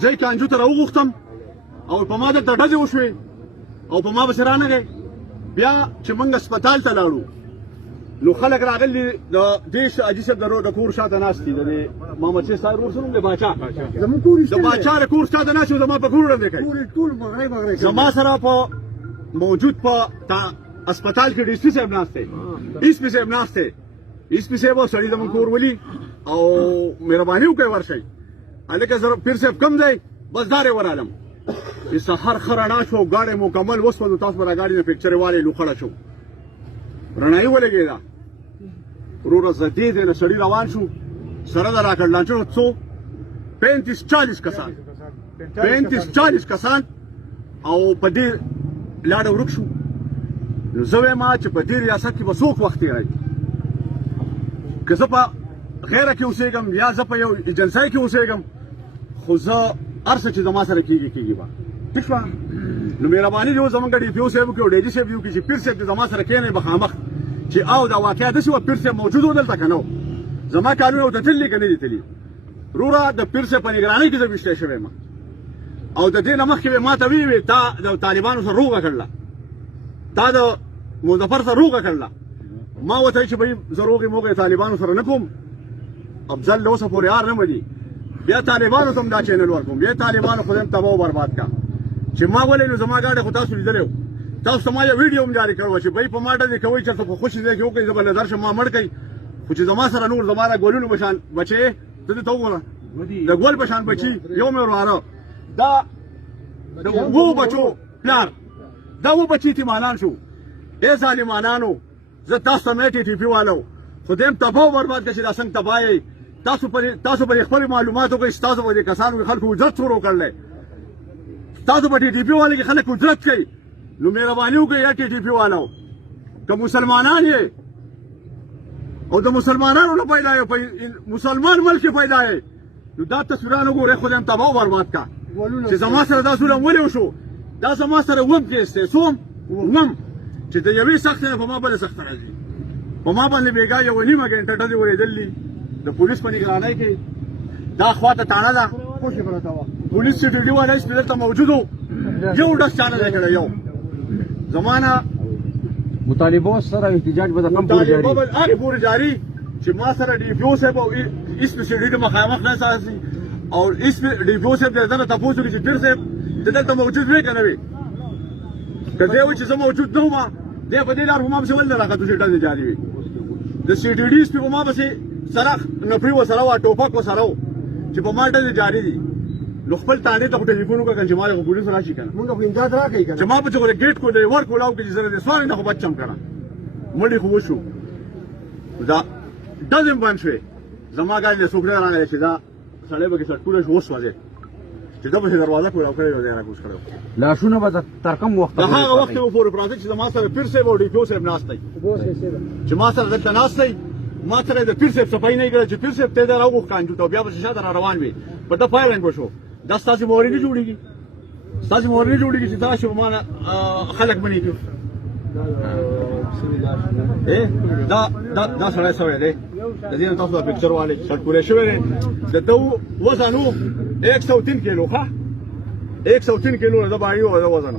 زه کانجو ته راوغوښتم او په ما دلته ډزې وشوې او په ما پسې رانغی. بیا چې موږ هسپتال ته لاړو نو خلک راغلي د دې حاجي صاحب د کور شاته ناست دي د محمد شیخ صاحب ورور څه نوم دی باچا د باچا د کور شاته ناست و زما په کور ډزې کوي. زما سره په موجود په هسپتال کې ډي سي صاحب ناست دی ایس پي صاحب ناست دی. ایس پي صاحب سړي زموږ کور ولي او مهرباني وکړئ ورشئ هلکه زه پیر صاحب کم دی بس دارې ورالم چې سهار ښه رڼا شو ګاډی مکمل وسوځو تاسو به را ګاډي نه پکچرې والې لوخړه شو رڼایي ولګېده. وروره زه دې ځای نه سړي روان شو سره د راکړلانچو څو 35-40 کسان 35-40 کسان او په دې لاړه ورک شو. نو زه وایم چې په دې ریاست کې به څوک وخت تېروي که زه په غیره کې اوسېږم یا زه په یو ایجنسۍ کې اوسېږم خو زه هر څه چې زما سره کېږي به ټیک شوه. نو مهرباني دې زموږ ډي پي او صاحب وکړي او ډي جي صاحب دې وکړي چې پیر صاحب دې زما سره کښېنئ مخامخ چې او دا واقعه داسې وه پیر صاحب موجود و دلته که نه و زما کالونه ورته تللي که نه دي تللي. وروره د پیر صاحب په نګرانۍ کې زه ویشتی شوی یم او د دې نه مخکې به ما ته ویې وې تا د طالبانو سره روغه کړله تا د مظفر سره روغه کړله. ما ورته ویل چې بهی زه روغې موغې طالبانو سره نه کوم افضل له اوسه پورې یار نه مدي. بیا طالبانو ته هم دا چینل ورکوم بیا طالبانو خو هم تباه و برباد کا چې ما ولې نو زما ګاډی خو تاسو لیدلی و تاسو ته ما یو ویډیو هم جاري کړی و چې بهی په ما ډزې کوئ چېرته په خوشي ځای کې وکړئ زه به له درشم ما مړ کوئ خو چې زما سره نور زما د ګلونو په شان بچې ته دې ته وګوره د ګل په شان بچي یو مې وراره دا د اوو بچو پلار دا اووه بچي یتیمانان شو. ای ظالمانانو زه تاسو ته مې ټي ټي پي والو خو دې هم تباه و برباد کړه چې دا څنګه تباه یې تاسو به خپل معلومات وکړئ چې تاسو به د کسانو خلکو اجرت شروع کړلی تاسو به ټي ټي پي والو کې خلک اجرت کوي. نو مهرباني وکړئ یا ټي ټي پي والو که مسلمانان یې او د مسلمانانو نه پیدا یې مسلمان ملک کې پیدا یې نو دا تصویران وګورئ خو دې هم تباه و برباد کا چې زما سره دا ظلم ولې وشو دا زما سره وم کیس دی څوم وم چې د یوې سختې نه په ما بلې سخته راځي په ما باندې بېګا یوه نیمه ګنټه ډزې ورېدلي د پولیس په نګرانۍ کې دا خواته تاڼه ده پولیس چې ډیډي والا چې دلته موجود و یو ډز چا نه دی کړی یو زما نه مطالبو سره احتجاج به د کم پورې جاري هغې پورې جاري چې ما سره ډي پي او صاحب او ایس پي سي ډي مخامخ نه ساسي او ایس پي ډي پي او صاحب د ده نه تپوس وکړي چې پیر صاحب ته دلته موجود وې که نه وې که دی وایي چې زه موجود نه وم دی په دې لار په ما پسې ولې نه راختو چې ډزې جاري وي د سی ټي ډي ایس پي په ما پسې سره نفري ورسره وه ټوپک ورسره و چې په ما ډزې جاري دي نو خپل تانې ته خو ټلیفون وکړه که چې ما خو پولیس راشي که نه مونږ خو امداد راکوي که نه چې ما پسې خو د ګیټ کو د ور کولاو کړي چې زه د سوارې نه خو بچم که نه مړي خو وشو دا ډزې هم بند شوې زما ګاډي له څوک نه رانغی چې دا سړی به کې سټکولی شو وسوځې چې ده پسې دروازه کولاو کړی و ځای راکوز کړی و لاشونه به تر کم وخته د هغه وخت به پورې پراته چې زما سره پیر صاحب او ډي پي او صاحب ناست دی چې ما سره دلته ناست دی ما سره د پیر صاحب صفایي نه کړې چې پیر صاحب ته یې راوغوښت کانجو ته او بیا پسې شاته را روان وي په ده فایرنګ وشو دا ستاسې مورې نه جوړېږي ستاسې مورې نه جوړېږي چې دا شی په ما نه خلک منې کړي دا سړی سوی دی د دې نه تاسو دا پکچر والې سټکولی شوی دی د ده وزن و 103 کیلو ښه 103 کیلو د ده باندې و د وزن